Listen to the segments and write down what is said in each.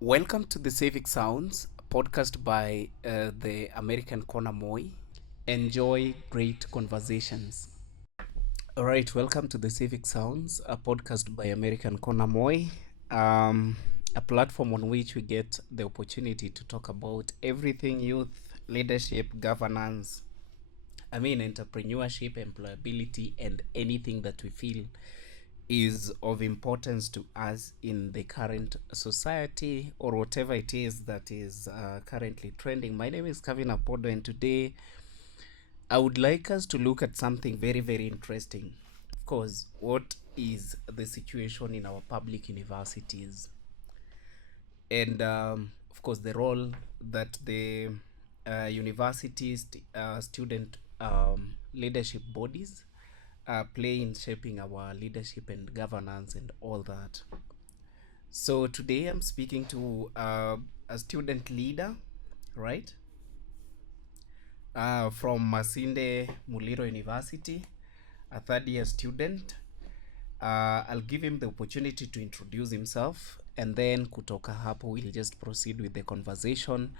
Welcome to the CIVIC Sounds, a podcast by the American Corner Moi. Enjoy great conversations. All right, welcome to the CIVIC Sounds, a podcast by American Corner Moi, a platform on which we get the opportunity to talk about everything youth, leadership, governance, entrepreneurship, employability, and anything that we feel is of importance to us in the current society or whatever it is that is currently trending. My name is Cavin, Apodo, and today I would like us to look at something very, very interesting. Of course, what is the situation in our public universities? And of course, the role that the universities, student leadership bodies play in shaping our leadership and governance and all that. So today I'm speaking to a student leader, right? From Masinde Muliro University, a third year student. I'll give him the opportunity to introduce himself, and then kutoka hapo we'll just proceed with the conversation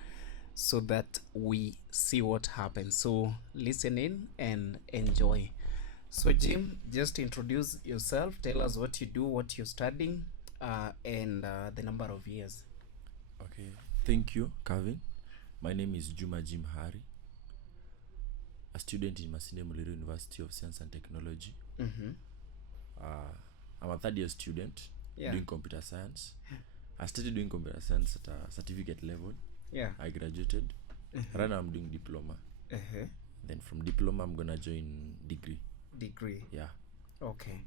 so that we see what happens. So listen in and enjoy. So Jim, just introduce yourself, tell us what you do, what you're studying, and the number of years. Okay, thank you, Cavin. My name is Juma Jim Hari, a student in Masinde Muliro University of Science and Technology. I'm a third year student doing computer science. I started doing computer science at a certificate level. I graduated. Right now I'm doing diploma. Then from diploma I'm gonna join degree. Yeah. Okay.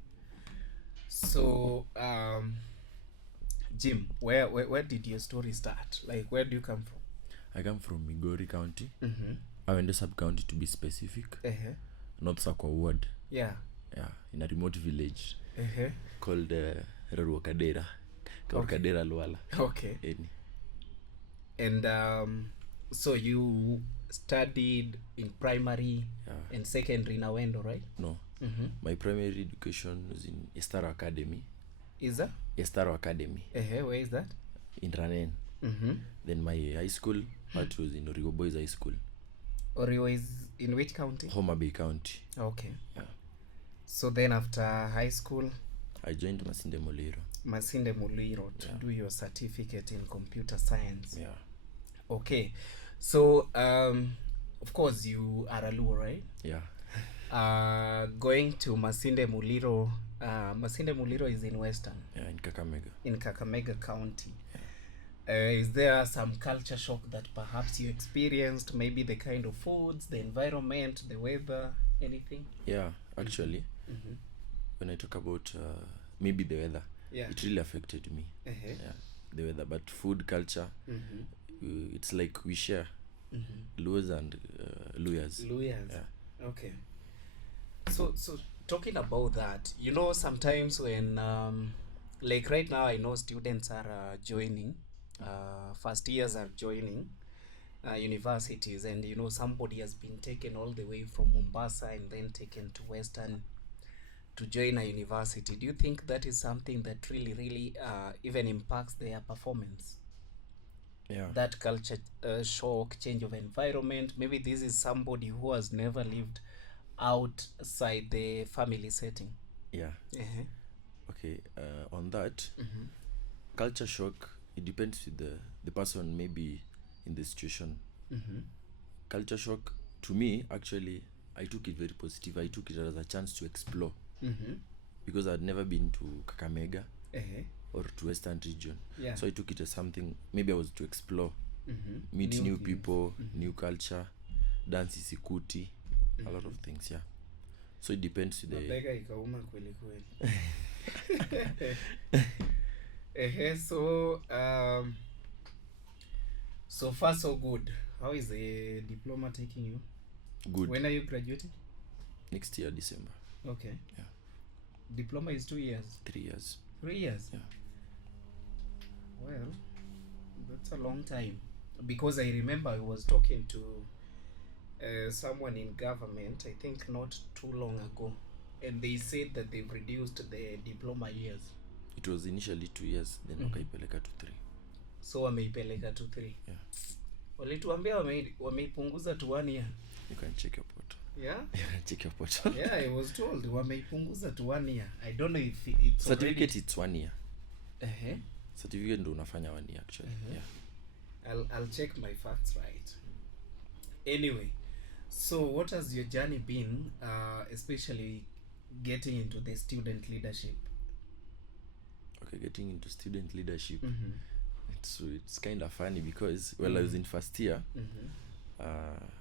So Jim, where did your story start? Like, where do you come from? I come from Migori County. Awende sub county to be specific. North Sakwa ward. Yeah, in a remote village called Kadera Luala. Okay. And so you studied in primary and secondary in Awendo, right? No. My primary education was in Estaro Academy. Is that? Estaro Academy. Where is that? In Ranen. Then my high school part was in Origo Boys High School. Origo is in which county? Homa Bay County. Okay. Yeah. So then after high school, I joined Masinde Muliro to do your certificate in computer science. Yeah. Okay. So of course you are a Luo, right? Yeah. Going to Masinde Muliro. Masinde Muliro is in Western. Yeah, in Kakamega. In Kakamega County. Is there some culture shock that perhaps you experienced? Maybe the kind of foods, the environment, the weather, anything? Yeah, actually, when I talk about maybe the weather, it really affected me. Yeah, the weather, but food culture, it's like we share. Luos and Luyas. Yeah. Okay. So talking about that, sometimes when like right now I know students are joining, first years are joining universities, and somebody has been taken all the way from Mombasa and then taken to Western to join a university. Do you think that is something that really even impacts their performance? Yeah. That culture shock, change of environment. Maybe this is somebody who has never lived outside the family setting. Yeah. Okay. On that, culture shock, it depends with the person maybe in the situation. Culture shock, to me, actually, I took it very positive. I took it as a chance to explore. Because I'd never been to Kakamega or to Western region. So I took it as something, maybe I was to explore, meet new people, new culture, dance isikuti, a lot of things, yeah. So it depends with the... So far so good. How is the diploma taking you? Good. When are you graduating? Next year, December. Okay. Yeah. Diploma is 2 years. 3 years. 3 years? Yeah. Well, that's a long time. Because I remember I was talking to someone in government, I think not too long ago, and they said that they've reduced the diploma years. It was initially 2 years, then wakaipeleka to 3. So wameipeleka to 3. Yeah. Walituambia wameipunguza to 1 year. You can check your portal. Yeah? You can check your portal. Yeah, I was told wameipunguza to 1 year. I don't know if it's certificate already... it's 1 year. Certificate ndo unafanya 1 year actually. Yeah. I'll check my facts right. Anyway, so what has your journey been, especially getting into the student leadership? Okay, getting into student leadership. It's kind of funny because I was in first year.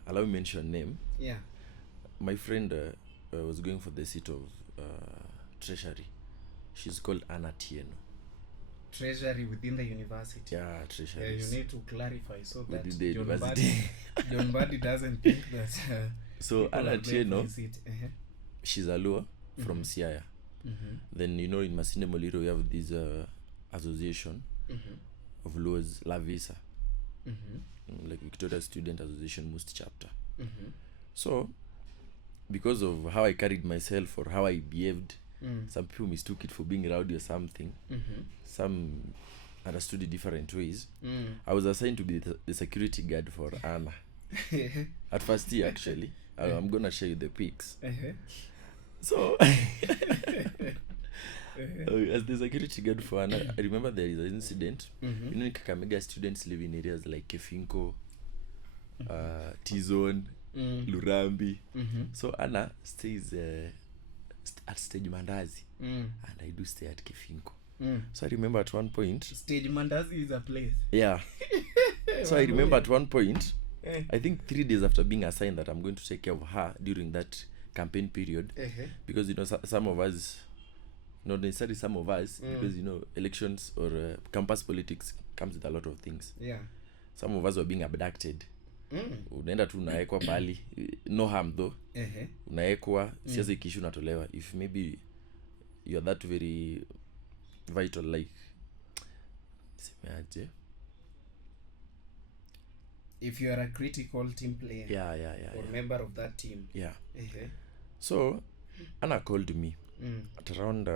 Allow me mention name. Yeah. My friend was going for the seat of treasury. She's called Anna Tieno. Treasury within the university. Yeah, treasury. Yeah, you need to clarify so that John Buddy doesn't think that. So Anna Tieno, she's a Luo from Siaya. Then in Masinde Muliro we have this association of Luos, La Visa, like Victoria Student Association Must chapter. So because of how I carried myself or how I behaved, some people mistook it for being rowdy or something. Some understood it different ways. I was assigned to be the security guard for Anna at first year actually. I'm gonna show you the pics. So as the security guard for Anna, I remember there is an incident. In Kakamega, students live in areas like Kefinko, T-Zone, Lurambi. So Anna stays at Stage Mandazi, and I do stay at Kefinko. So I remember at one point... Stage Mandazi is a place. Yeah. So I remember at one point, I think 3 days after being assigned that I'm going to take care of her during that campaign period, because some of us, not necessarily some of us, because elections or campus politics comes with a lot of things. Yeah. Some of us were being abducted. Unaenda tu unaekwa pali, no harm though. Unaekwa siasa ikishu natolewa. If maybe you are that very vital, like if you are a critical team player, or member of that team. So Anna called me at around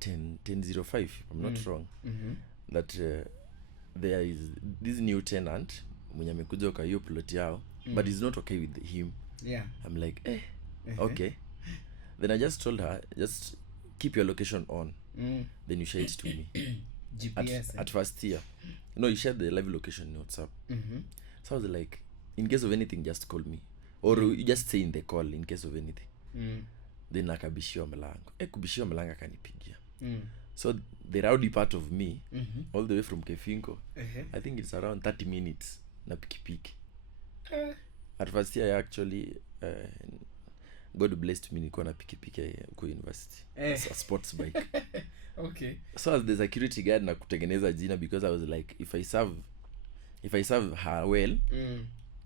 10:05, if I'm not wrong, that there is this new tenant mwenye amekuja kwa hiyo plot yao, but he's not okay with him. I'm like, okay. Then I just told her, just keep your location on, then you share it to me. GPS at first year. No, you share the live location in WhatsApp. So I was like, in case of anything, just call me, or you just say in the call in case of anything. Then akabishia mlango. Kubishia mlango akanipigia. So the rowdy part of me, all the way from Kefinko, I think it's around 30 minutes na pikipiki. At first year actually, God blessed me, nilikuwa na pikipiki kwa university. It's a sports bike. Okay. So as the security guard na kutengeneza jina, because I was like, if I serve her well,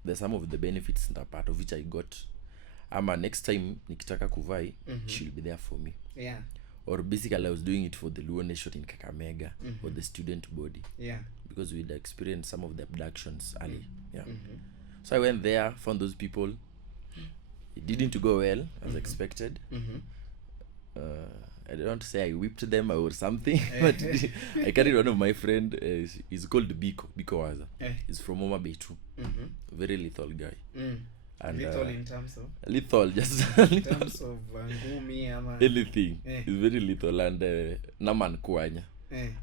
there's some of the benefits that part of which I got. Ama next time nikitaka kuvai, she'll be there for me. Yeah. Or basically I was doing it for the Luo Nation in Kakamega, or the student body. Yeah. Because we'd experienced some of the abductions early. Yeah. So I went there, found those people. It didn't go well as expected. I don't want to say I whipped them or something, but I carried one of my friend. He's called Biko Waza. He's from Oma Bay too. Very lethal guy. And lethal in terms of? Lethal, just in terms of ngumi ama anything. He's very lethal, and Naman Kwanya.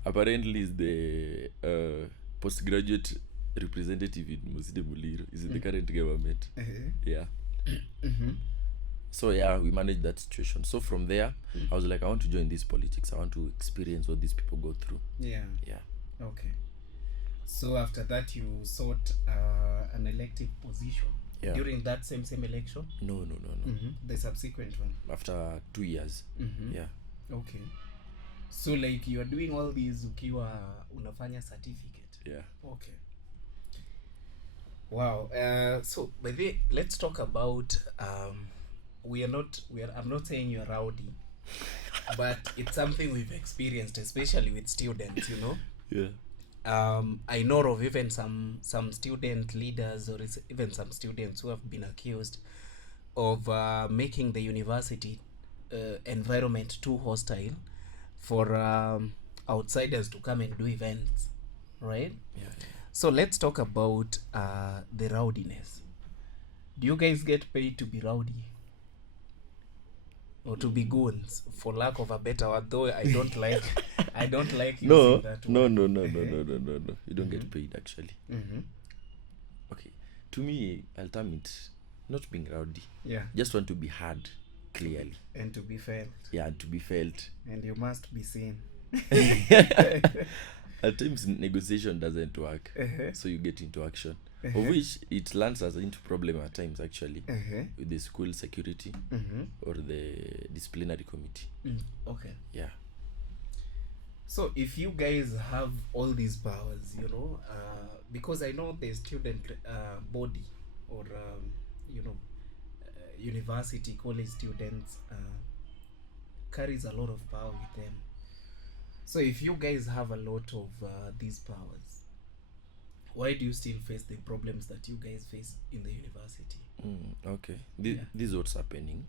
Apparently is the postgraduate representative in Muside Muliro. He's in the current government. Yeah. So yeah, we managed that situation. So from there, I was like, I want to join this politics. I want to experience what these people go through. Yeah. Okay. So after that, you sought an elective position during that same election? No. The subsequent one? After 2 years. Yeah. Okay. So like you are doing all these ukiwa unafanya certificate? Yeah. Okay. Wow. So by the way, let's talk about I'm not saying you're rowdy, but it's something we've experienced, especially with students, Yeah. I know of even some student leaders or even some students who have been accused of making the university environment too hostile for outsiders to come and do events right? Yeah. So let's talk about the rowdiness. Do you guys get paid to be rowdy? Or to be goons, for lack of a better word, though I don't like using No, that no, word. no, no, no, no, no, no, no. You don't get paid actually. Mm-hmm. Okay. To me, I'll term it not being rowdy. Yeah. Just want to be heard clearly. And to be felt. Yeah, and to be felt. And you must be seen. At times negotiation doesn't work. So you get into action. Of which it lands us into problem at times actually. With the school security or the disciplinary committee. Okay. Yeah. So if you guys have all these powers, you know, because I know the student body or you know, university college students carries a lot of power with them. So if you guys have a lot of these powers, why do you still face the problems that you guys face in the university? Okay. This is what's happening.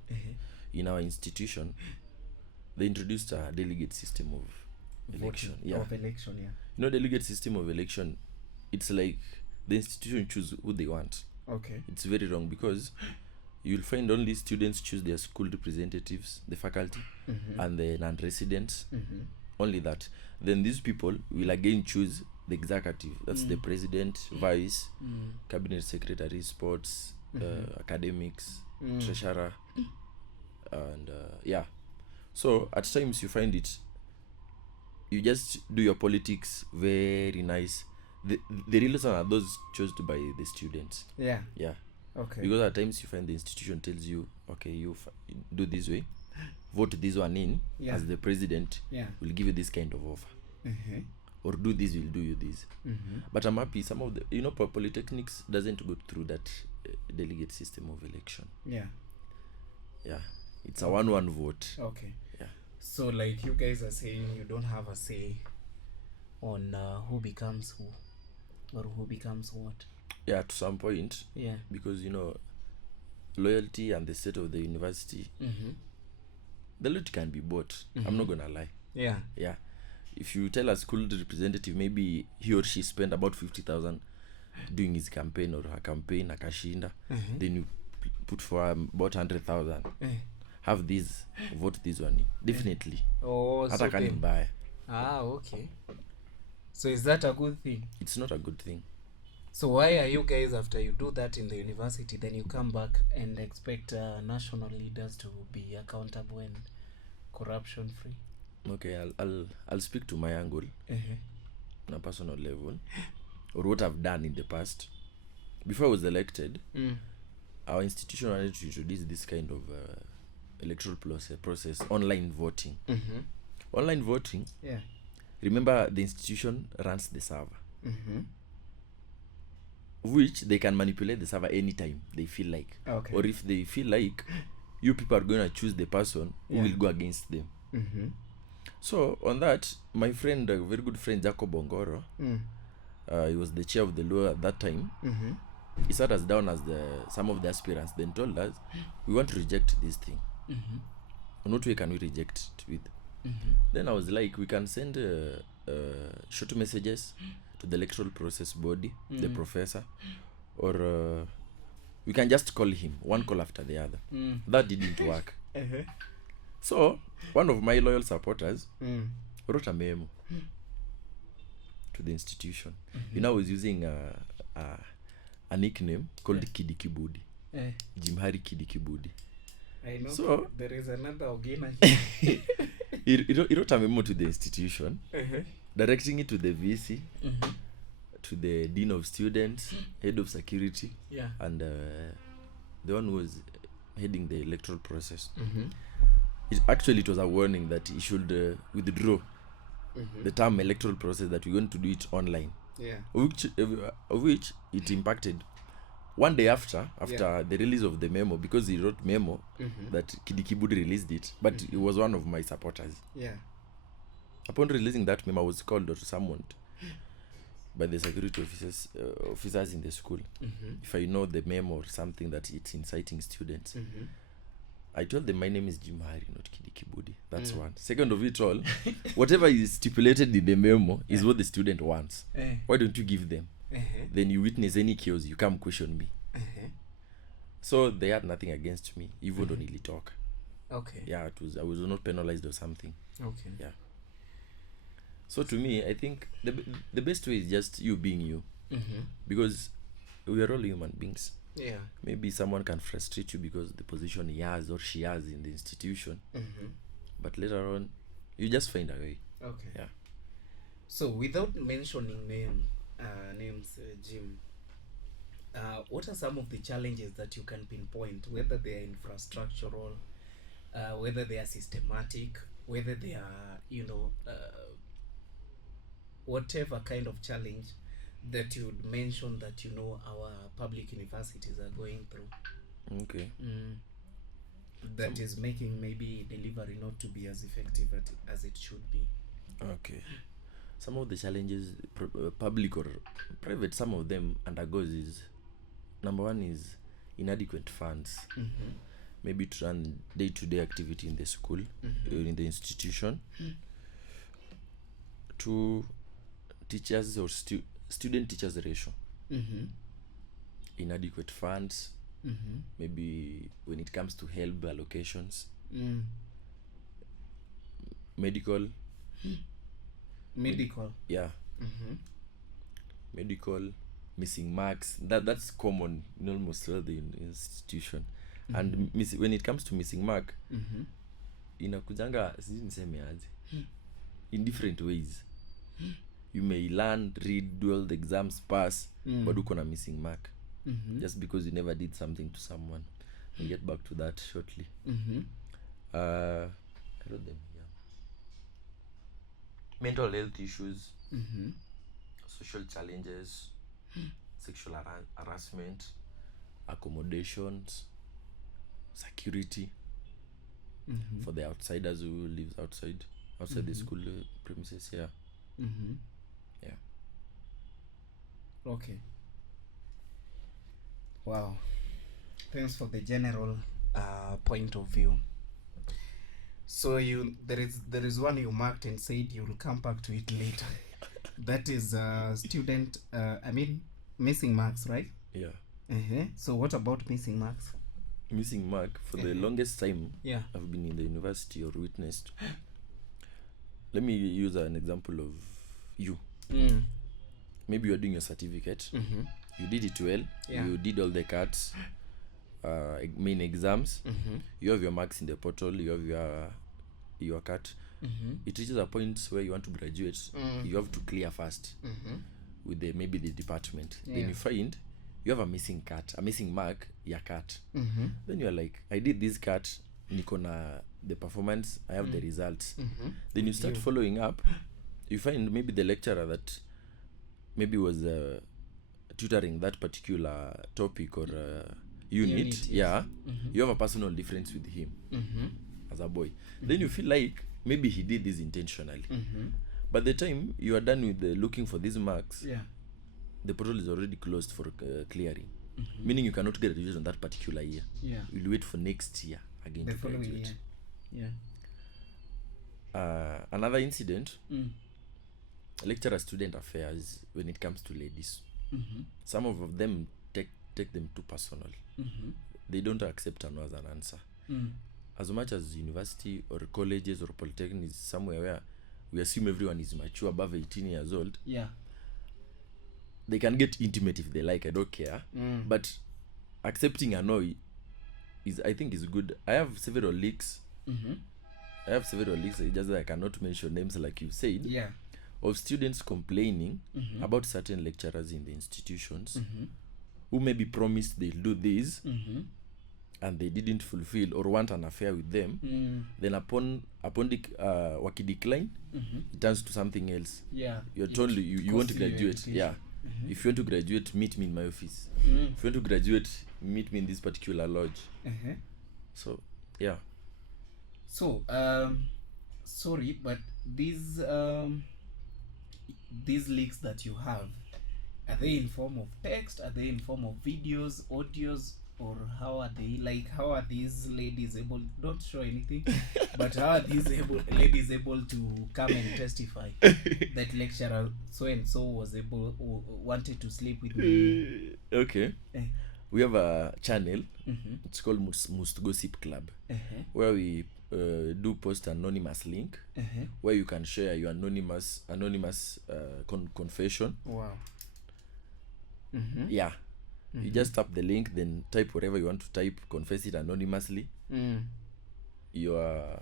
In our institution, they introduced a delegate system of election. Voting, Yeah. Of election, yeah. You know, delegate system of election, it's like the institution choose who they want. Okay. It's very wrong because you'll find only students choose their school representatives, the faculty, and the non-residents. Only that. Then these people will again choose the executive. That's the president, vice, cabinet secretary, sports, academics, treasurer, and yeah. So at times you find it, you just do your politics very nice. The real reason are those chosen by the students. Yeah. Yeah. Okay. Because at times you find the institution tells you, okay, you do this way, vote this one in as the president. Yeah. Will give you this kind of offer. Or do this, we'll do you this. But I'm happy some of the, you know, polytechnics doesn't go through that delegate system of election. Yeah. Yeah. It's a 1-1 vote. Okay. Yeah. So like you guys are saying you don't have a say on who becomes who or who becomes what. Yeah, to some point. Yeah. Because, you know, loyalty and the state of the university, the loyalty can be bought. I'm not gonna lie. Yeah. Yeah. If you tell a school representative maybe he or she spent about 50,000 doing his campaign or her campaign, akashinda, then you put for about 100,000. Have this, vote this one. Definitely. Oh, Hata so kani mbaya. okay. So is that a good thing? It's not a good thing. So why are you guys, after you do that in the university, then you come back and expect national leaders to be accountable and corruption free? Okay, I'll speak to my angle on a personal level, or what I've done in the past. Before I was elected, our institution wanted to introduce this kind of electoral process, online voting. Online voting. Yeah. Remember, the institution runs the server, which they can manipulate the server anytime they feel like. Okay. Or if they feel like you people are going to choose the person who will go against them. So on that, my friend, a very good friend, Jacob Ongoro, he was the chair of the law at that time. He sat us down as some of the aspirants, then told us, we want to reject this thing. On what way can we reject it with? Then I was like, we can send short messages to the electoral process body, the professor, or we can just call him, one call after the other. That didn't work. So one of my loyal supporters wrote a memo to the institution. You know, I was using a nickname called Kidi Kibudi. Jimhari Kidi Kibudi. I know. So there is another Ogina here. he wrote a memo to the institution, directing it to the VC, to the dean of students, head of security, and the one who was heading the electoral process. It was a warning that he should withdraw the term electoral process, that we're going to do it online. Of which it impacted one day after the release of the memo, because he wrote memo that Kidi Kibudi released it, but he was one of my supporters. Upon releasing that memo, I was called or summoned by the security officers in the school. If I know the memo or something that it's inciting students, I told them my name is Jim Hari, not Kidi Kibudi. That's one. Second of it all, whatever is stipulated in the memo is what the student wants. Why don't you give them? Then you witness any chaos, you come question me. So they had nothing against me, even on Ilitoka. Okay. Yeah, I was not penalized or something. Okay. Yeah. So to me, I think the best way is just you being you. Because we are all human beings. Yeah. Maybe someone can frustrate you because the position he has or she has in the institution. But later on, you just find a way. Okay. Yeah. So without mentioning names, Jim, what are some of the challenges that you can pinpoint, whether they are infrastructural, whether they are systematic, whether they are, whatever kind of challenge that you would mention that our public universities are going through? Okay. That is making maybe delivery not to be as effective as it should be. Okay. Some of the challenges, public or private, some of them undergoes is, number one is inadequate funds. Maybe to run day-to-day activity in the school, in the institution. To teachers or student-teachers ratio. Inadequate funds. Maybe when it comes to help allocations. Medical. Yeah. Medical, missing marks. That's common in almost all the institution. And when it comes to missing mark, inakujanga sijui niseme aje, in different ways. You may learn, read, do all the exams, pass, but uko na missing mark. Just because you never did something to someone. I'll get back to that shortly. I wrote them here. Mental health issues, social challenges, sexual harassment, accommodations, security for the outsiders who live outside the school premises. Yeah. Yeah. Okay. Wow. Thanks for the general point of view. So there is one you marked and said you will come back to it later. That is student. Missing marks, right? Yeah. So what about missing marks? Missing mark for the longest time. Yeah. I've been in the university or witnessed. Let me use an example of you. Maybe you're doing your certificate. You did it well. Yeah. You did all the cards, main exams. You have your marks in the portal. You have your card. It reaches a point where you want to graduate. You have to clear first with maybe the department. Yeah. Then you find you have a missing card, a missing mark, your card. Then you're like, I did this card, niko na the performance, I have the results. Then you start following up. You find maybe the lecturer that maybe was tutoring that particular topic or unit. Yes. Yeah. You have a personal difference with him as a boy. Then you feel like maybe he did this intentionally. By the time you are done with looking for these marks, the portal is already closed for clearing. Meaning you cannot graduate on that particular year. You'll wait for next year again The to following graduate. year. Another incident, lecturer-student affairs when it comes to ladies. Some of them take them too personal. They don't accept a no as an answer. As much as university or colleges or polytechnics is somewhere where we assume everyone is mature, above 18 years old, they can get intimate if they like. I don't care. But accepting a no I think is good. I have several leaks. It's just that I cannot mention names like you said. Of students complaining about certain lecturers in the institutions who maybe promised they'll do this and they didn't fulfill or want an affair with them. Then upon wakidecline, it turns to something else. You're told you want to graduate. If you want to graduate, meet me in my office. If you want to graduate, meet me in this particular lodge. So sorry, but these leaks that you have, are they in form of text? Are they in form of videos, audios? or how are they, like, how are these ladies able, don't show anything, but how are these ladies able to come and testify that lecturer so and so was able, wanted to sleep with me? Okay. Eh. We have a channel. Mm-hmm. It's called Must Gossip Club, Uh-huh. where we do post anonymous link, Uh-huh. where you can share your anonymous confession. Wow. Mm-hmm. Yeah. You just tap the link, then type whatever you want to type, confess it anonymously. Your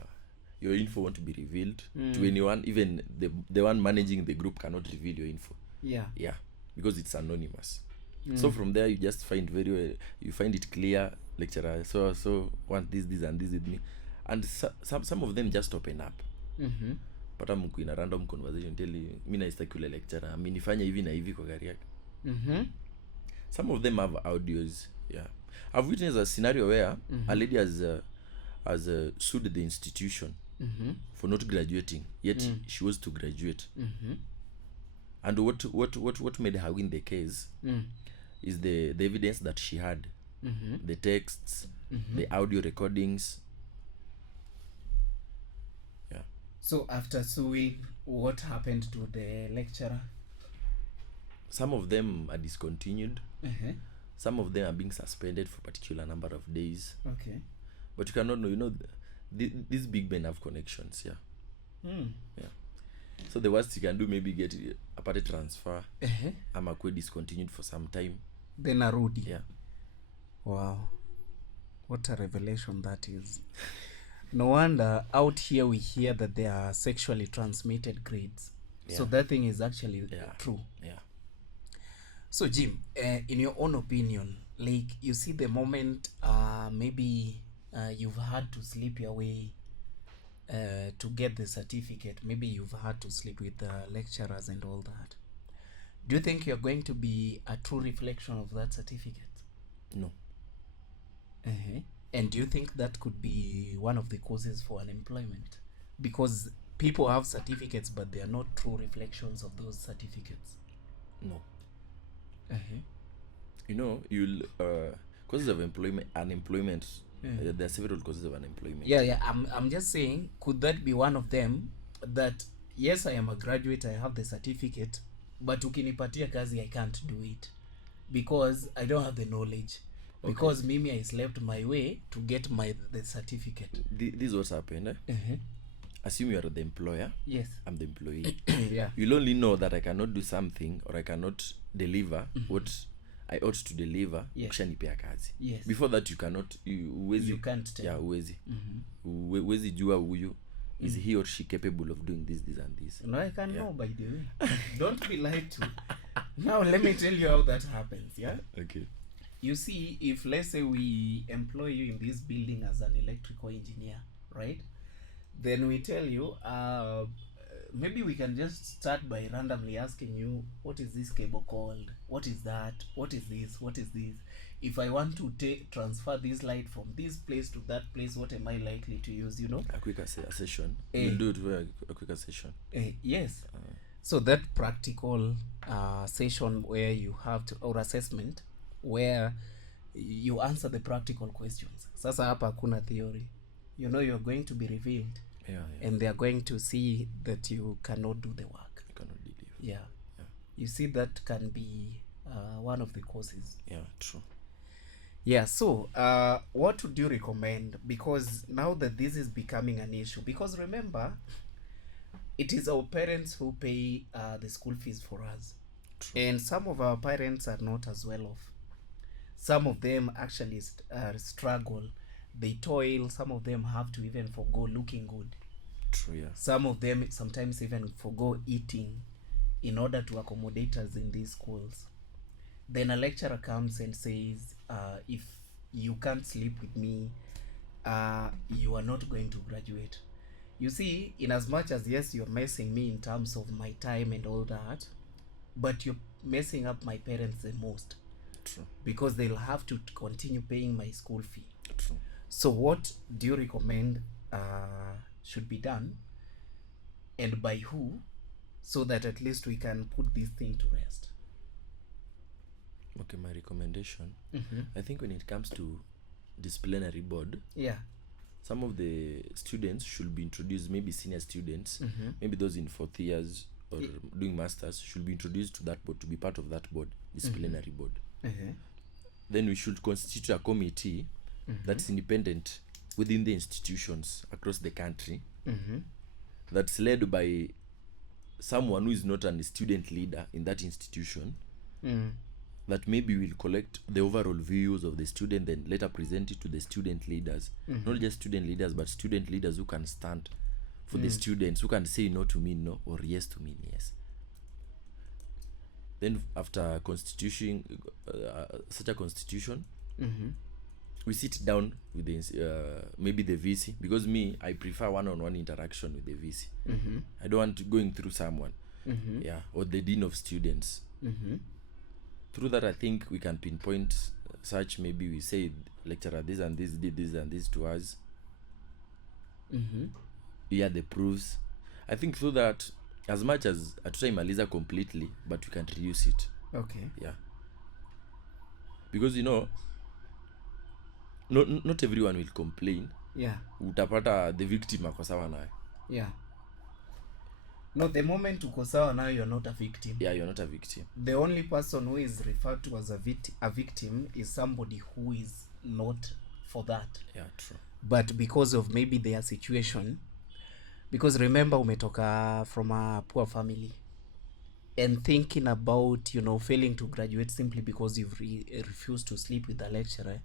info won't be revealed to anyone. Even the one managing the group cannot reveal your info. Yeah. Yeah, because it's anonymous. So from there you just find you find it clear, lecturer so want this and this with me, and some of them just open up. But I'm in a random conversation tell you mimi naistaki ule lecturer amenifanya hivi na hivi kwa gari yake. Some of them have audios. Yeah, I've witnessed a scenario where a lady has sued the institution for not graduating, yet she was to graduate. And what made her win the case is the evidence that she had, the texts, the audio recordings. Yeah. So after suing, what happened to the lecturer? Some of them are discontinued. Some of them are being suspended for a particular number of days. Okay. But you cannot know, these big men have connections. Yeah. Yeah. So the worst you can do, maybe get a party transfer. I'm discontinued for some time. Then arudi. Yeah. Wow. What a revelation that is. No wonder out here we hear that there are sexually transmitted grades. Yeah. So that thing is actually true. Yeah. So Jim, in your own opinion, like you see the moment maybe you've had to sleep your way to get the certificate, maybe you've had to sleep with the lecturers and all that. Do you think you're going to be a true reflection of that certificate? No. And do you think that could be one of the causes for unemployment? Because people have certificates, but they are not true reflections of those certificates. No. You'll causes of unemployment. There are several causes of unemployment. Yeah. I'm just saying, could that be one of them? That yes, I am a graduate, I have the certificate, but ukinipatia kazi, I can't do it because I don't have the knowledge. Okay. Because mimi I slept my way to get the certificate. This is what's happened. Assume you are the employer. Yes. I'm the employee. Yeah. You'll only know that I cannot do something or I cannot deliver what I ought to deliver. Yes. Yes. Before that you cannot. You can't tell. Yeah, uwezi jua huyu. Is he or she capable of doing this and this? No, I can know, by the way. Don't be lied to. Now let me tell you how that happens. Yeah. Okay. You see, if let's say we employ you in this building as an electrical engineer, right? Then we tell you, maybe we can just start by randomly asking you, what is this cable called? What is that? What is this? What is this? If I want to transfer this light from this place to that place, what am I likely to use, A quicker session. We'll do it for a quicker session. Yes. So that practical session where you have to, or assessment, where you answer the practical questions. Sasa hapa hakuna theory. You're going to be revealed. Yeah. And they are going to see that you cannot do the work. You cannot deliver. Yeah. You see, that can be one of the causes. Yeah, true. Yeah, so what would you recommend? Because now that this is becoming an issue, because remember, it is our parents who pay the school fees for us. True. And some of our parents are not as well off. Some of them actually struggle. They toil. Some of them have to even forgo looking good. True, yeah. Some of them sometimes even forgo eating in order to accommodate us in these schools. Then a lecturer comes and says, if you can't sleep with me, you are not going to graduate. You see, in as much as, yes, you're messing me in terms of my time and all that, but you're messing up my parents the most. True. Because they'll have to continue paying my school fee. True. So what do you recommend should be done, and by who, so that at least we can put this thing to rest? Okay, my recommendation. I think when it comes to disciplinary board, Yeah. some of the students should be introduced, maybe senior students, maybe those in 4th years or doing masters should be introduced to that board, to be part of that board, disciplinary board. Then we should constitute a committee that's independent within the institutions across the country, that's led by someone who is not a student leader in that institution, that maybe will collect the overall views of the student, then later present it to the student leaders. Not just student leaders, but student leaders who can stand for the students, who can say no to me no, or yes to me yes. Then after constitution, such a constitution, we sit down with the maybe the VC, because me, I prefer one-on-one interaction with the VC. I don't want going through someone, yeah, or the dean of students. Through that, I think we can pinpoint such, maybe we say lecturer this and this did this and this to us. Yeah, the proofs. I think through that, as much as hatutaimaliza completely, but we can reduce it. Okay. Yeah, because not everyone will complain. Yeah. Utapata the victim ako sawa nayo. Yeah. No, the moment uko sawa now, you're not a victim. Yeah, you're not a victim. The only person who is referred to as a victim is somebody who is not for that. Yeah, true. But because of maybe their situation, because remember umetoka from a poor family and thinking about, failing to graduate simply because you've refused to sleep with the lecturer,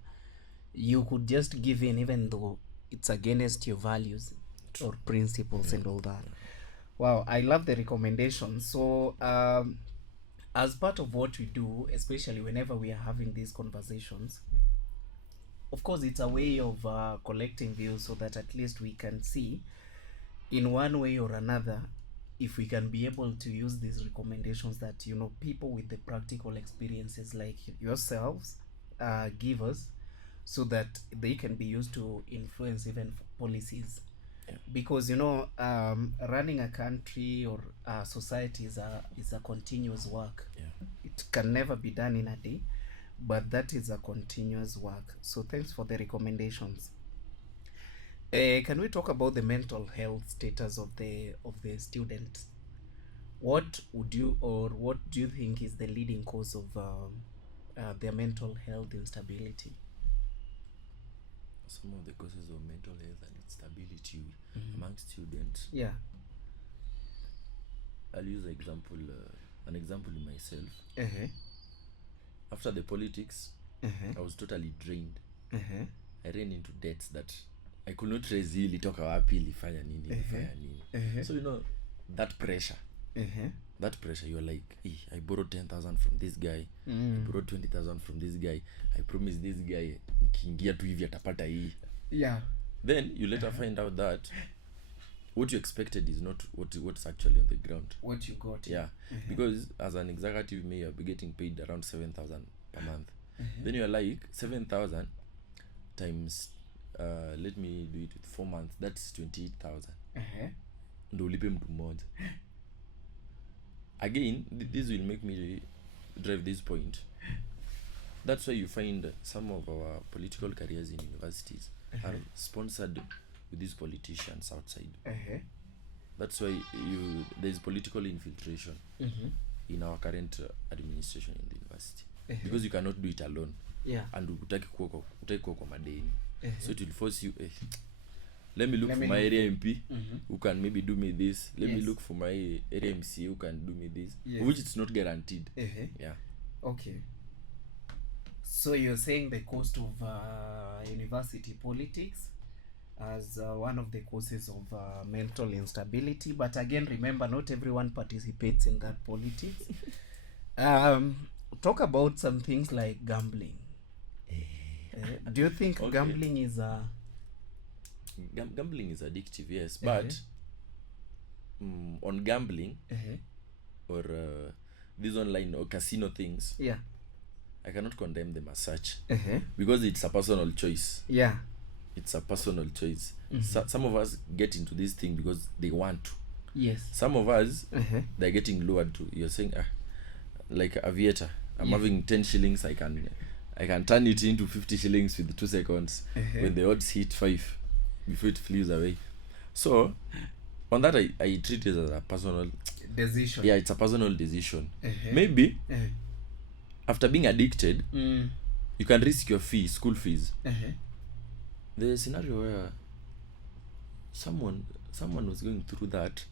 you could just give in even though it's against your values or principles and all that. Wow, I love the recommendation. So as part of what we do, especially whenever we are having these conversations, of course it's a way of collecting views so that at least we can see in one way or another if we can be able to use these recommendations that people with the practical experiences like yourselves give us, so that they can be used to influence even policies. Because running a country or a society is a continuous work. It can never be done in a day, but that is a continuous work. So thanks for the recommendations. Can we talk about the mental health status of the students? What do you think is the leading cause of their mental health instability? Some of the causes of mental health and instability among students. Yeah. I'll use an example in myself. After the politics, I was totally drained. I ran into debts that I could not raise. Ilitoka wapi, ilifanya nini. So that pressure. That pressure, you're like, I borrowed 10,000 from this guy, I borrowed 20,000 from this guy, I promised this guy nikiingia tu hivi atapata hii. Yeah. Then you later find out that what you expected is not what's actually on the ground. What you got. Yeah. Because as an executive mayor, you'll be getting paid around 7,000 per month. Then you're like, 7,000 times let me do it with 4 months, that's 28,000. Ndo ulipe mtu mmoja. Again, this will make me drive this point. That's why you find some of our political careers in universities are sponsored with these politicians outside. That's why there's political infiltration in our current administration in the university. Because you cannot do it alone. Yeah. And utaki kuwa kwa madeni. So it will force you, let me look for my area MP who can maybe do me this. Let me look for my area MC who can do me this. Which it's not guaranteed. Yeah. Okay. So you're saying the cost of university politics as one of the causes of mental instability. But again, remember, not everyone participates in that politics. Talk about some things like gambling. Do you think gambling is gambling is addictive? Yes, but on gambling or these online or casino things, I cannot condemn them as such because it's a personal choice. Yeah, it's a personal choice. Some of us get into this thing because they want to. Yes. Some of us they're getting lured to. You're saying like Aviator. I'm having 10 shillings, I can turn it into 50 shillings with 2 seconds when the odds hit 5 before it flees away. So on that, I treat it as a personal decision. Yeah, it's a personal decision. Maybe after being addicted, you can risk your school fees. There's a scenario where someone was going through that,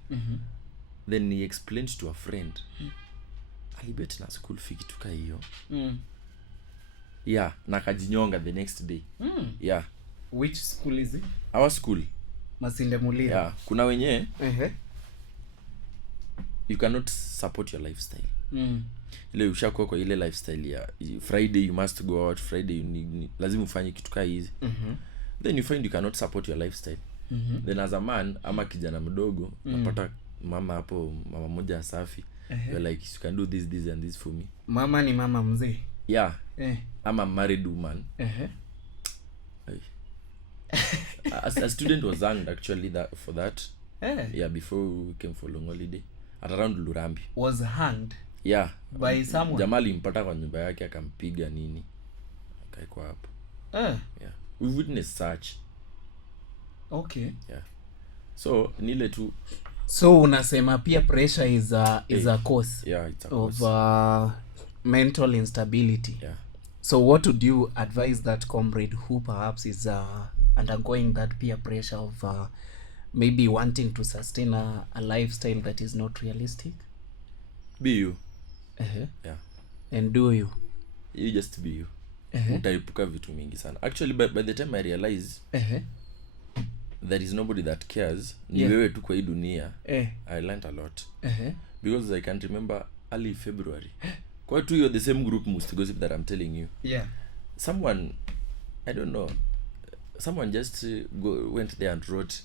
then he explained to a friend, I bet na school fee kituka hiyo. Yeah, na kajinyonga the next day. Yeah. Which school is it? Our school. Masinde Mulira. Yeah, kuna wenye you cannot support your lifestyle. Ile ushakuwa kwa ile lifestyle ya Friday you must go out, Friday you need lazima ufanye kitu kama hizi. Then you find you cannot support your lifestyle. Then as a man ama kijana mdogo napata mama moja safi. You're like, you can do this and this for me. Mama ni mama mzee. Yeah. I'm a married woman. A student was hanged actually for that. Yeah, before we came for long holiday at around Lurambi. Was hanged? Yeah. By someone? Jamali mpata kwa nyumba yake akampiga nini. Akaekwa hapo. Yeah. We witnessed such. Okay. Yeah. So nile tu. So unasema peer pressure is a cause. Yeah, it's a cause of mental instability. Yeah. So what would you advise that comrade who perhaps is undergoing that peer pressure of maybe wanting to sustain a lifestyle that is not realistic? Be you. Yeah. And do you? You just be you. Utaipuka vitu mingi sana. Actually by the time I realize there is nobody that cares, ni wewe tu kwa hii dunia, I learned a lot. Because I can't remember early February. Kwa tu you're the same group must gossip that I'm telling you. Yeah. Someone, I don't know, someone just went there and wrote,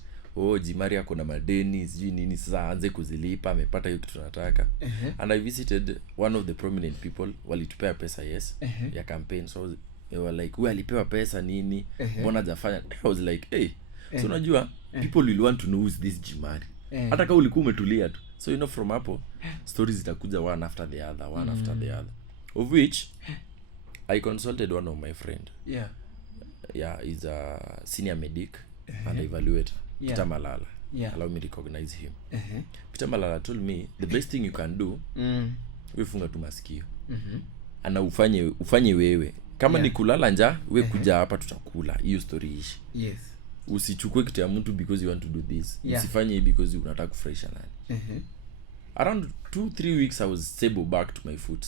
Jimari ako na madeni sijui nini, sasa aanze kuzilipa, amepata hiyo kitu tunataka. And I visited one of the prominent people, walitupea pesa ya campaign. So they were like, alipewa pesa nini, mbona hajafanya? I was like, hey. So unajua people will want to know who's this Jimari. Hata kama ulikuwa umetulia tu. So from hapo stories zitakuja one after the other, after the other. Of which I consulted one of my friend. Yeah, he's a senior medic and evaluator. Peter Malala. Allow me to recognize him. Peter Malala told me the best thing you can do, wewe funga tu masikio. Ana ufanye wewe. Kama ni kulala njaa, wewe kuja hapa tutakula. Hiyo story ishi. Yes. Usichukue kitu ya mtu because you want to do this. Usifanye because unataka kufresha nani. Around 2-3 weeks I was stable back to my foot.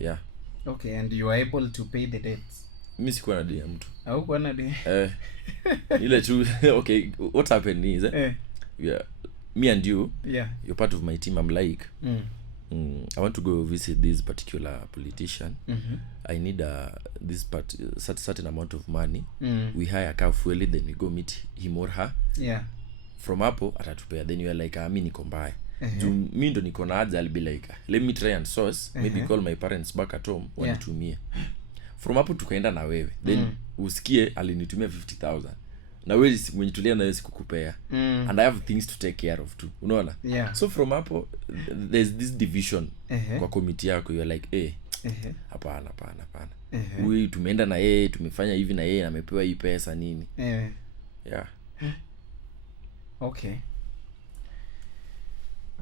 Yeah. Okay, and you were able to pay the debts? Mimi sikuwa na deni ya mtu. Haukuwa na deni? Ile tu okay, what happened is yeah, me and you, you're part of my team. I'm like I want to go visit this particular politician. I need this certain amount of money. We hire a car fuel, then we go meet him or her. From hapo atatupea. Then you are like, mimi niko mbaya. Mimi ndo niko na haja. I'll be like, let me try and source, maybe call my parents back at home wanitumie. From hapo tukaenda na wewe. Then usikie alinitumia 50,000. Na wewe mwenye tulia na wewe sikukupea. And I have things to take care of too. Unaona? So from hapo there's this division kwa committee yako. You're like, hapana. Huyu tumeenda na yeye, tumefanya hivi na yeye, amepewa hii pesa nini. Yeah. Okay.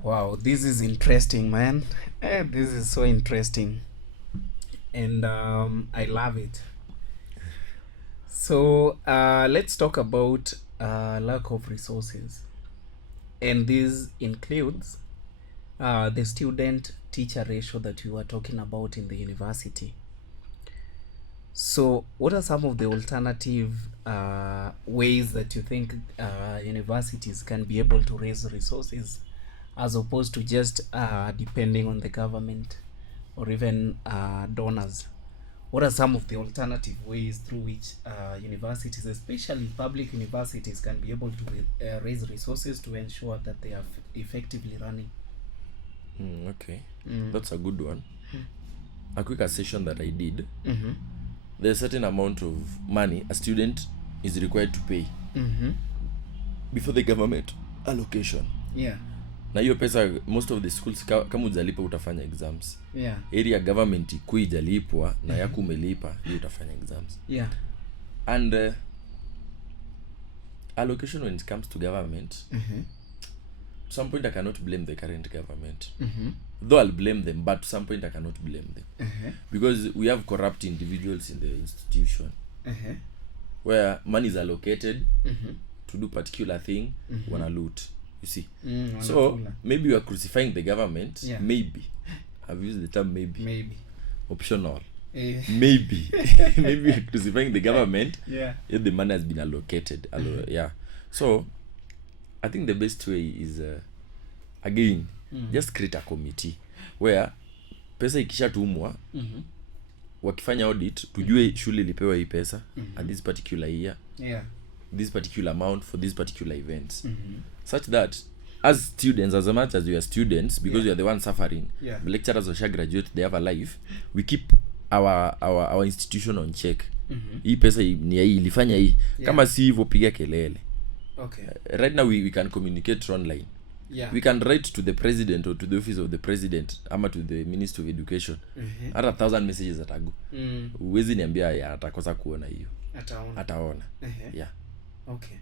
Wow, this is interesting, man. This is so interesting. And I love it. So let's talk about lack of resources. And this includes the student-teacher ratio that we were talking about in the university. So what are some of the alternative ways that you think universities can be able to raise resources as opposed to just depending on the government or even donors? What are some of the alternative ways through which universities, especially public universities, can be able to raise resources to ensure that they are effectively running? Okay. That's a good one. A quick assertion that I did. There's a certain amount of money a student is required to pay before the government allocation. na hiyo pesa most of the schools kama ujalipa utafanya exams. Yeah. Area government ijalipwa na yako umelipa, hiyo utafanya exams. Yeah. And allocation when it comes to government, to some point I cannot blame the current government. Though I'll blame them, but to some point I cannot blame them. Because we have corrupt individuals in the institution. Where money is allocated to do particular thing, wanna loot. You see? So maybe we are crucifying the government. Yeah. Maybe. I've used the term maybe. Maybe. Optional. Maybe. Maybe we are crucifying the government. Yeah. If the money has been allocated. Yeah. So I think the best way is again just create a committee where pesa ikishatumwa wakifanya audit tujue shule ilipewa hii pesa at this particular year. Yeah. This particular amount for these particular events. Such that as students, as much as we are students, because we are the ones suffering, the lecturers who shall graduate, they have a life, we keep our institution on check. Hii pesa ni hii ilifanya hii. Kama si hivyo piga kelele. Okay. Right now we can communicate online. We can write to the president or to the office of the president ama to the minister of education. Hata 1000 messages atago. Uwezi niambia atakosa kuona hiyo. Ataona. Yeah. Okay.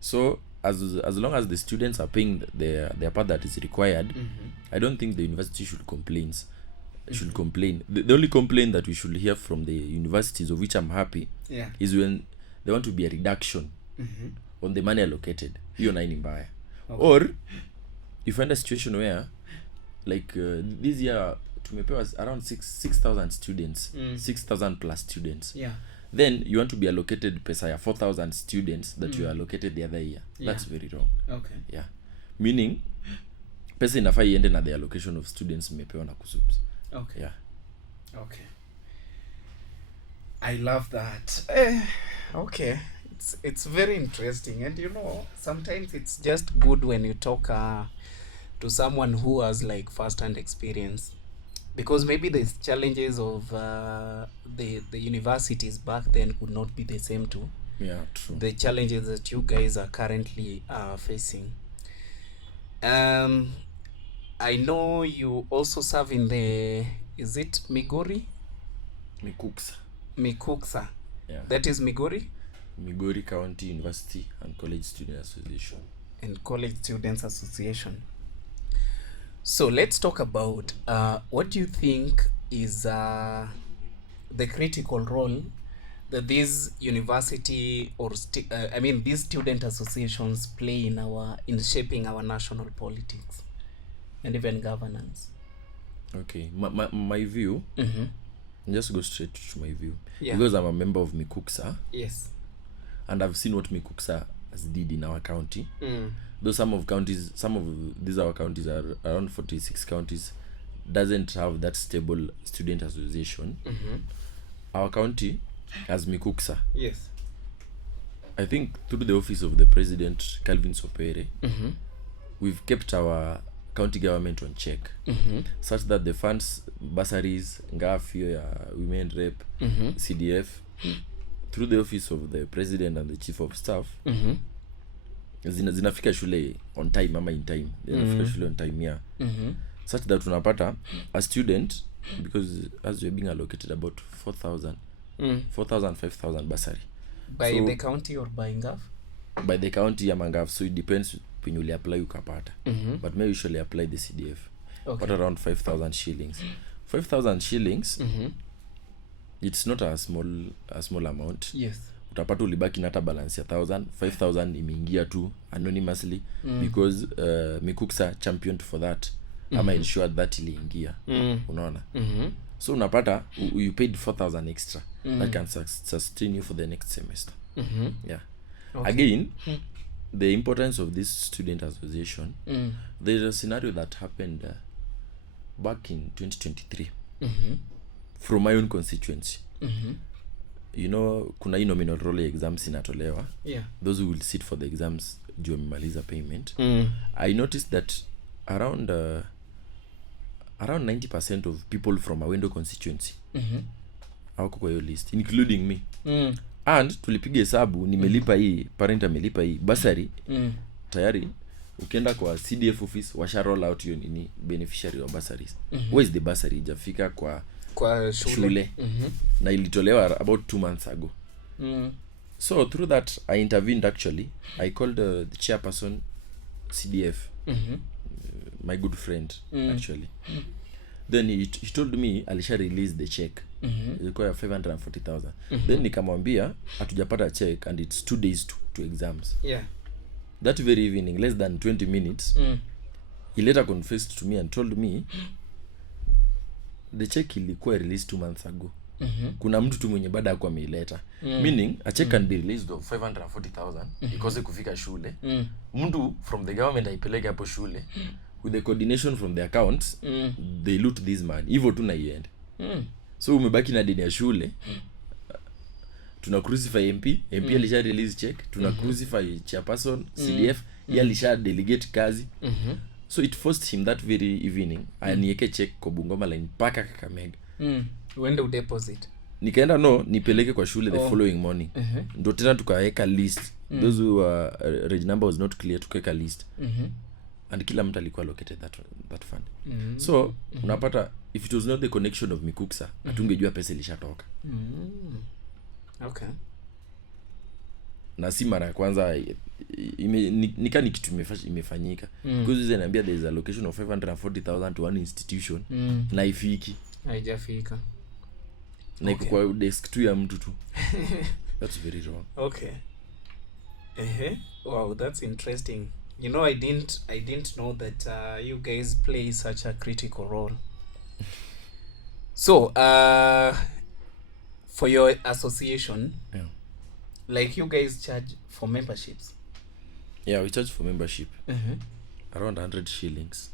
So as long as the students are paying their part that is required, I don't think the university should complain. The only complaint that we should hear from the universities, of which I'm happy, is when they want to be a reduction on the money allocated. Hiyo na ni mbaya. Okay. Or you find a situation where like this year tumepewa around 6,000 students, 6,000 plus students. Yeah. Then you want to be allocated pesa ya 4,000 students that you allocated the other year. That's very wrong. Okay. Yeah. Meaning pesa inafaa iende na the allocation of students mmepewa na KUSUPS. Okay. Yeah. Okay. I love that. Okay. It's very interesting, and sometimes it's just good when you talk to someone who has like first-hand experience, because maybe the challenges of the universities back then could not be the same to the challenges that you guys are currently facing. I know you also serve in the, is it Migori? Mikuksa. Yeah. That is Migori? Migori County University and College Students Association. And College Students Association. So let's talk about what do you think is the critical role that these university or these student associations play in shaping our national politics and even governance. Okay, my view. Just go straight to my view. Yeah. Because I'm a member of Mikuksa. Yes. And I've seen what Mikuksa has did in our county. Though some of these our counties are around 46 counties doesn't have that stable student association. Our county has Mikuksa. Yes. I think through the office of the president, Cavin, we've kept our county government on check, such that the funds, bursaries, ngafio, women rep, CDF, through the office of the president and the chief of staff, zinafika shule on time ama in time. Zinafika shule on time, yeah. Such that tunapata a student, because as we're being allocated about 4,000, 5,000 bursary. By the county or by ngaf? By the county ama ngaf, so it depends when you apply ukapata. But maybe usually apply the CDF. Okay. But around 5,000 shillings. 5,000 shillings, it's not a small amount. Yes. Utapata ulibaki na hata balance ya 1,000. 5,000 imeingia tu anonymously because Mikuksa championed for that. Ama ensured that iliingia. Unaona? So unapata you paid 4,000 extra. That can sustain you for the next semester. Yeah. Okay. Again, the importance of this student association, there's a scenario that happened back in 2023 from my own constituency. Kuna hii nominal roll exams inatolewa. Yeah. Those who will sit for the exams juu wamemaliza payment. I noticed that around 90% of people from Awendo constituency hawako kwa hiyo list, including me. And tulipiga hesabu, nimelipa hii, parent amelipa hii, bursary tayari ukienda kwa CDF office washa roll out hiyo nini beneficiary wa bursaries. Where is the bursary? Ijafika kwa shule. Na ilitolewa about 2 months ago. So through that I intervened actually. I called the chairperson CDF. My good friend actually. Then he told me alisha release the check. Ilikuwa 540,000. Then nikamwambia hatujapata check and it's 2 days to exams. That very evening, less than 20 minutes, he later confessed to me and told me the check ilikuwa released 2 months ago. Kuna mtu tu mwenye baada hakuwa ameileta. Meaning a check can be released of 540,000 because kufika shule. Mtu from the government aipeleke hapo shule with the coordination from the accounts, they loot this man. Hivyo tu na iende. So umebaki na deni ya shule. Tuna crucify MP alisha release check, tuna crucify chairperson CDF, yeye alisha delegate kazi. So it forced him that very evening anieke check kwa Bungoma line paka Kakamega. Uende udeposit. Nikaenda nipeleke kwa shule the following morning. Ndio tena tukaweka list. Those who reg number was not clear, tukaweka list. And kila mtu alikuwa allocated that fund. So unapata if it was not the connection of Mikuksa, atungejua pesa ilishatoka. Okay. Na si mara ya kwanza nikani kitu imefanyika. Because hizo niambia there is a allocation of 540,000 to one institution na ifiki. Haijafika. Na iko kwa desk tu ya mtu tu. That's very wrong. Okay. Wow, that's interesting. You know, I didn't know that you guys play such a critical role. So, for your association, like you guys charge for memberships? Yeah, we charge for membership. Around 100 shillings.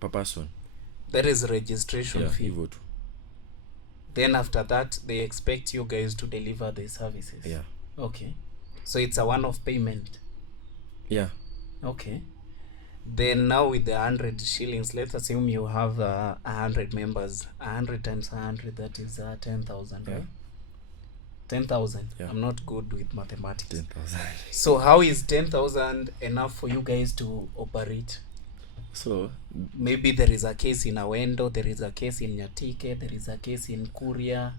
Per person. That is registration fee. Hivyo tu. Then after that, they expect you guys to deliver the services. Yeah. Okay. So it's a one-off payment. Yeah. Okay. Then now with the 100 shillings, let's assume you have 100 members. 100 times 100, that is 10,000, right? 10,000. Yeah. I'm not good with mathematics. 10,000. So how is 10,000 enough for you guys to operate? So maybe there is a case in Awendo, there is a case in Nyatike, there is a case in Kuria.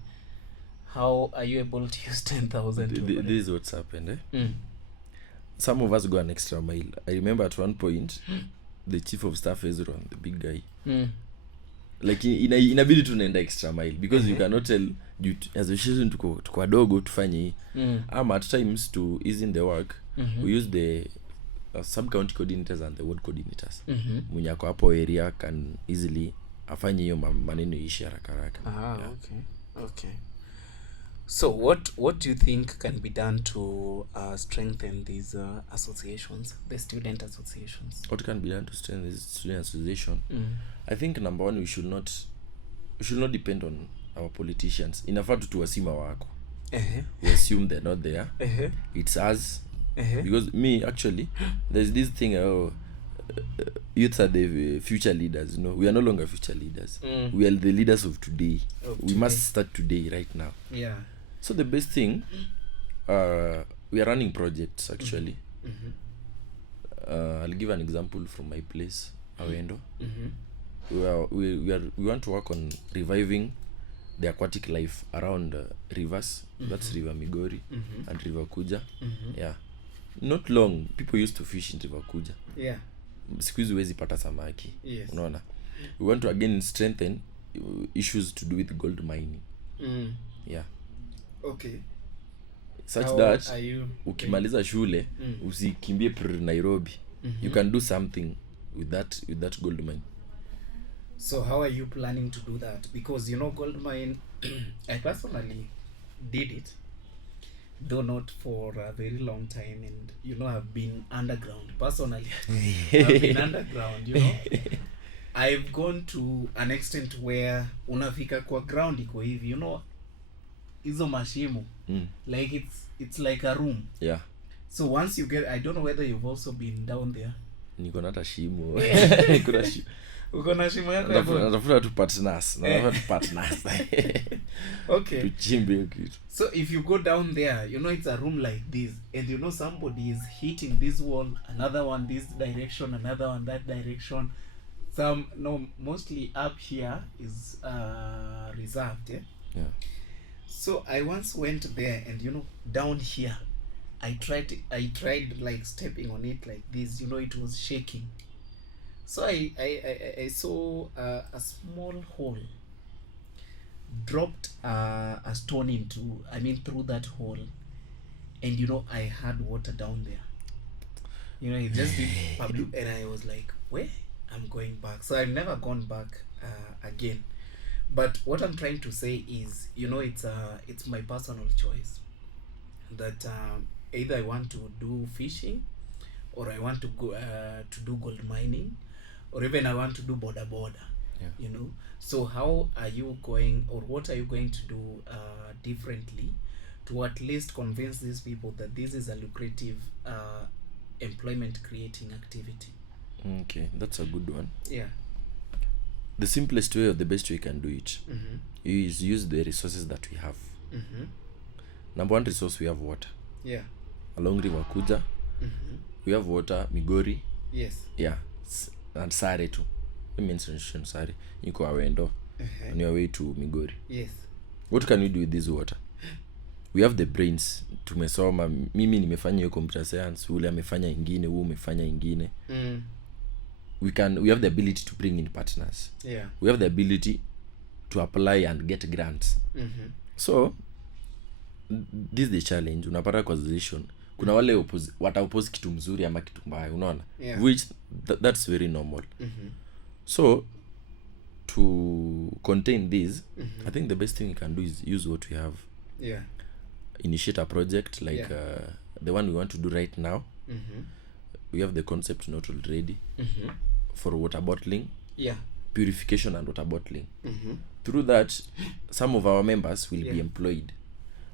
How are you able to use 10,000? This is what's happened. Some of us go an extra mile. I remember at one point, the chief of staff Ezron, the big guy, like inabidi tunaenda extra mile because you cannot tell you association tuko wadogo tufanye at times to ease in the work. We use the sub-county coordinators and the ward coordinators. Mwenye ako hapo area can easily afanye hiyo maneno ishi haraka. Okay. So what do you think can be done to strengthen these associations, the student associations? What can be done to strengthen this student association? I think number one, we should not depend on our politicians. Inafaa tuwasima wako. We assume they're not there. It's us. Because me actually, there's this thing. Youths are the future leaders. You know, we are no longer future leaders. We are the leaders of today. We must start today, right now. Yeah. So the best thing, we are running projects actually. I'll give an example from my place, Awendo. We want to work on reviving the aquatic life around rivers. That's River Migori and River Kuja. Yeah. Not long, people used to fish in River Kuja. Yeah. Siku hizi huwezi pata samaki. Yes. Unaona? We want to again strengthen issues to do with gold mining. Yeah. Okay. Such that ukimaliza shule usikimbie Nairobi. You can do something with that gold mine. So how are you planning to do that? Because you know, gold mine, I personally did it, though not for a very long time, and you know, I've been underground personally. I've been underground, you know. I've gone to an extent where unafika kwa ground iko hivi, you know, hizo mashimo, like it's like a room. Yeah. So once you get, I don't know whether you've also been down there. Niko na hata shimo. Uko na shimo yako ya bone? Natafuta tu partners. Okay. Tuchimbe hiyo kitu. So if you go down there, you know it's a room like this, and you know somebody is hitting this wall, another one this direction, another one that direction. Mostly up here is reserved. Yeah. So I once went there, and you know, down here, I tried like stepping on it like this. You know, it was shaking. So I saw a small hole. Dropped a stone through that hole, and you know, I had water down there. You know, it just did public, and I was like, where? I'm going back. So I've never gone back again. But what I'm trying to say is, you know, it's my personal choice that either I want to do fishing, or I want to go to do gold mining, or even I want to do border. Yeah. You know, so how are you going, or what are you going to do differently to at least convince these people that this is a lucrative employment creating activity? Okay, that's a good one. Yeah. The simplest way or the best way you can do it is use the resources that we have. Number one resource, we have water. Yeah. Along River Kuja, we have water. Migori. Yes. Yeah. And Sare too. Mention Sare. You go Awendo on your way to Migori. Yes. What can we do with this water? We have the brains. Tumesoma, mimi nimefanya hiyo computer science, ule amefanya ingine, wewe umefanya ingine. We have the ability to bring in partners. Yeah. We have the ability to apply and get grants. So this is the challenge. Unapata kwa position, kuna wale wata oppose kitu mzuri ama kitu mbaya, unaona? Yeah. Which that's very normal. So to contain this, I think the best thing we can do is use what we have. Yeah. Initiate a project like the one we want to do right now. We have the concept not already for water bottling. Yeah. Purification and water bottling. Through that, some of our members will be employed.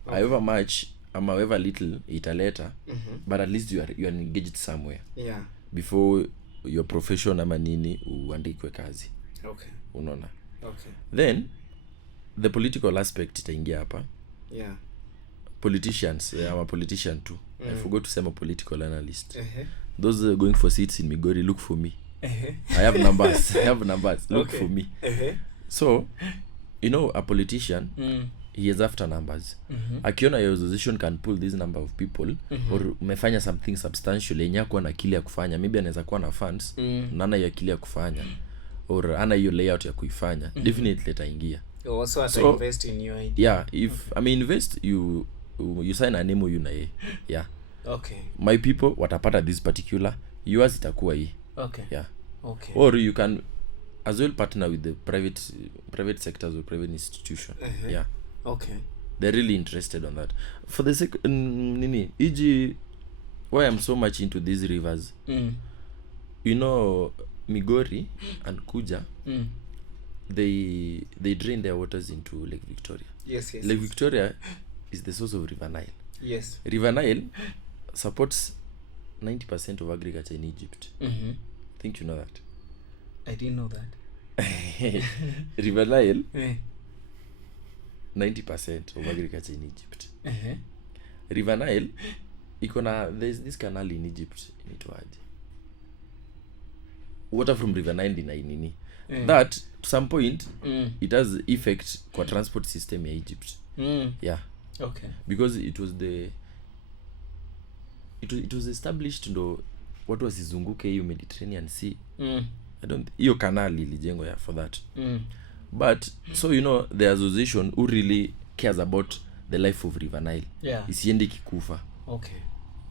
Okay. However much, however little italeta, but at least you are engaged somewhere. Yeah. Before your profession ama nini uandikwe kazi. Okay. Unaona. Okay. Then the political aspect itaingia hapa. Yeah. Politicians, I'm a politician too. I forgot to say I'm a political analyst. Those going for seats in Migori, look for me. I have numbers. Look for me. So, you know, a politician, he is after numbers. Akiona your organization can pull this number of people, or umefanya something substantial, yenye kuwa na akili ya kufanya, maybe anaweza kuwa na funds, nana hiyo akili ya kufanya, or ana hiyo layout ya kuifanya, definitely itaingia. You also have to invest in your idea. Yeah, if invest, you sign an MOU na yeye. Yeah. Okay. My people watapata this particular, yours itakuwa hii. Okay. Yeah. Okay. Or you can as well partner with the private sectors or private institution. Yeah. Okay. They're really interested on that. For the sake why I'm so much into these rivers. You know, Migori and Kuja, they drain their waters into Lake Victoria. Yes. Lake Victoria is the source of River Nile. Yes. River Nile supports 90% of agriculture in Egypt. I think you know that. I didn't know that. River Nile, 90% of agriculture in Egypt. River Nile, there's this canal in Egypt, inaitwaje? Water from River Nile ina nini? That to some point it has effect kwa transport system ya Egypt. Yeah. Okay. Because it was established ndo watu wasizunguke hiyo Mediterranean Sea. Hiyo canal ilijengwa for that. But so you know, the association who really cares about the life of River Nile. Yeah. Isiende kikufa. Okay.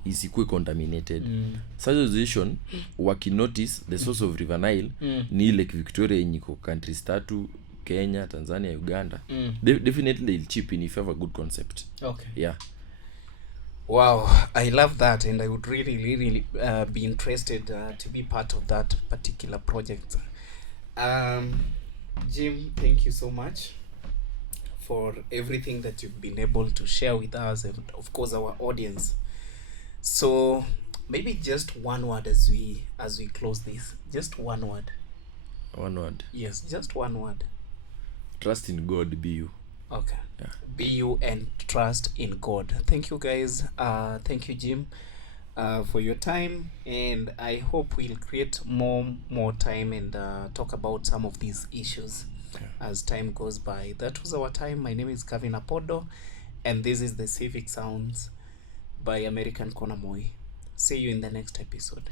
Isikuwe contaminated. Such association wakinotice the source of River Nile ni Lake Victoria yenye iko countries tatu, Kenya, Tanzania, Uganda. Definitely they'll chip in if you have a good concept. Okay. Yeah. Wow, I love that, and I would really be interested to be part of that particular project. Jim, thank you so much for everything that you've been able to share with us, and of course our audience. So maybe just one word as we close this. Just one word. One word. Yes, just one word. Trust in God, be you. Okay. Yeah. Be you and trust in God. Thank you, guys. Thank you, Jim, for your time, and I hope we'll create more time and talk about some of these issues as time goes by. That was our time. My name is Cavin Apodo, and this is the Civic Sounds by American Konamoy. See you in the next episode.